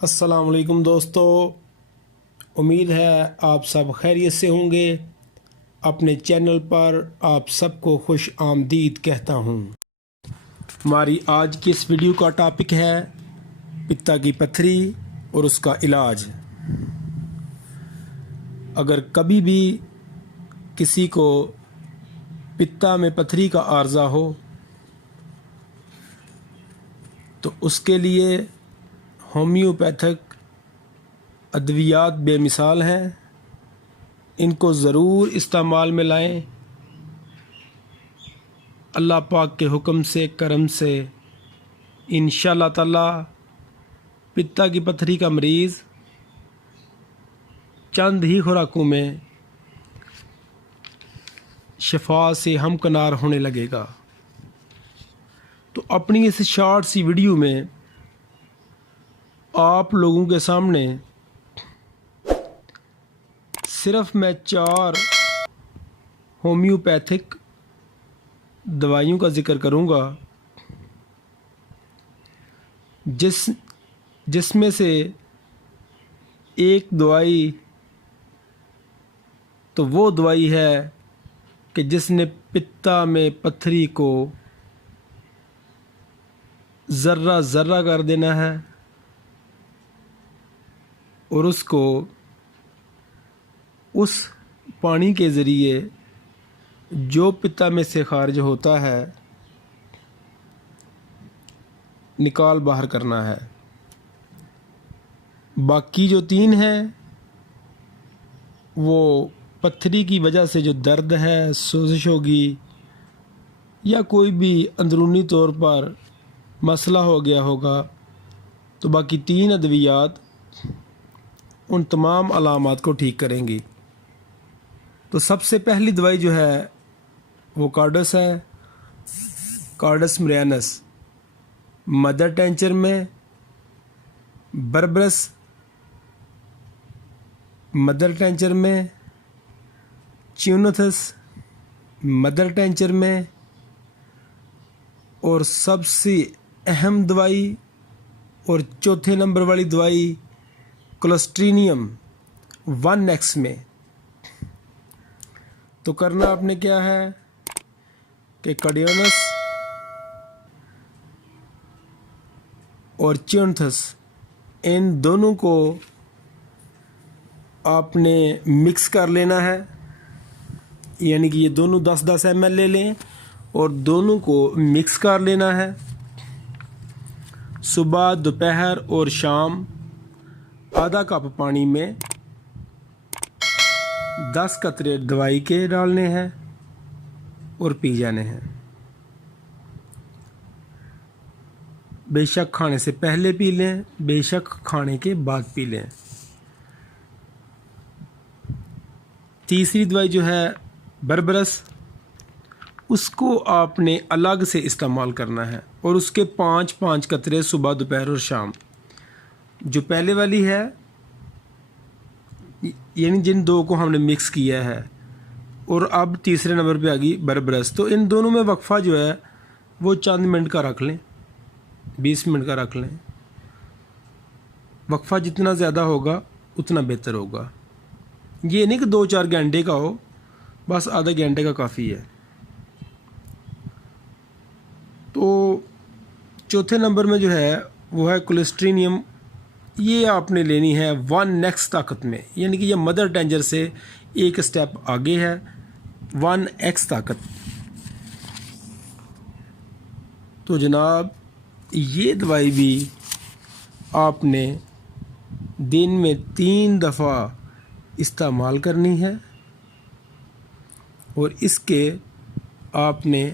अस्सलाम वालेकुम दोस्तों, उम्मीद है आप सब खैरियत से होंगे। अपने चैनल पर आप सबको खुश आमदीद कहता हूँ। हमारी आज की इस वीडियो का टॉपिक है पित्ता की पथरी और उसका इलाज। अगर कभी भी किसी को पित्ता में पथरी का आर्ज़ा हो तो उसके लिए होम्योपैथिक अद्वियात बेमिसाल हैं। इनको ज़रूर इस्तेमाल में लाएं। अल्लाह पाक के हुक्म से, करम से इंशाअल्लाह ताला पित्ता की पथरी का मरीज़ चंद ही खुराकों में शिफा से हमकनार होने लगेगा। तो अपनी इस शॉर्ट सी वीडियो में आप लोगों के सामने सिर्फ मैं 4 होम्योपैथिक दवाइयों का ज़िक्र करूंगा जिसमें से एक दवाई तो वो दवाई है कि जिसने पित्ता में पथरी को ज़र्रा ज़र्रा कर देना है और उसको उस पानी के ज़रिए जो पित्ता में से खारिज होता है निकाल बाहर करना है। बाकी जो 3 हैं वो पथरी की वजह से जो दर्द है, सोजिश होगी या कोई भी अंदरूनी तौर पर मसला हो गया होगा, तो बाकी 3 अद्वियात उन तमाम अलामात को ठीक करेंगी। तो सबसे पहली दवाई जो है वो कार्डस है, कार्डस मरियानस। मदर टेंचर में बर्बरस, मदर टेंचर में च्यूनोथस, मदर टेंचर में, और सबसे अहम दवाई और चौथे नंबर वाली दवाई क्लोस्ट्रीनियम 1X में। तो करना आपने क्या है कि कार्डियोनस और च्यूनथस इन दोनों को आपने मिक्स कर लेना है। यानी कि ये दोनों 10-10 ml ले लें और दोनों को मिक्स कर लेना है। सुबह, दोपहर और शाम आधा कप पानी में 10 कतरे दवाई के डालने हैं और पी जाने हैं। बेशक खाने से पहले पी लें, बेशक खाने के बाद पी लें। तीसरी दवाई जो है बर्बरस, उसको आपने अलग से इस्तेमाल करना है और उसके 5-5 कतरे सुबह, दोपहर और शाम। जो पहले वाली है यानी जिन 2 को हमने मिक्स किया है और अब तीसरे नंबर पे आ गई बर्बरस, तो इन दोनों में वक्फा जो है वो चंद मिनट का रख लें, 20 मिनट का रख लें। वक्फा जितना ज़्यादा होगा उतना बेहतर होगा। ये नहीं कि 2-4 घंटे का हो, बस आधा घंटे का काफ़ी है। तो चौथे नंबर में जो है वो है क्लोस्ट्रीनियम। ये आपने लेनी है 1X ताकत में, यानी कि ये मदर टेंचर से एक स्टेप आगे है, 1X ताकत। तो जनाब ये दवाई भी आपने दिन में 3 दफ़ा इस्तेमाल करनी है और इसके आपने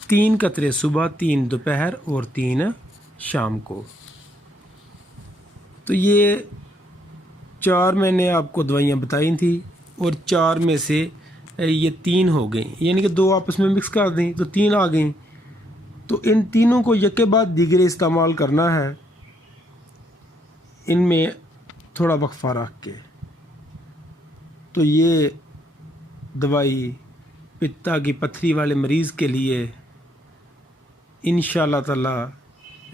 3 कतरे सुबह, 3 दोपहर और 3 शाम को। तो ये 4 मैंने आपको दवाइयाँ बताई थी और 4 में से ये 3 हो गई, यानी कि 2 आपस में मिक्स कर दी तो 3 आ गई। तो इन तीनों को एक के बाद दीगरे इस्तेमाल करना है, इनमें थोड़ा वक्फा रख के। तो ये दवाई पित्ता की पथरी वाले मरीज़ के लिए इंशाअल्लाह ताला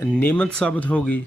नेमत साबित होगी।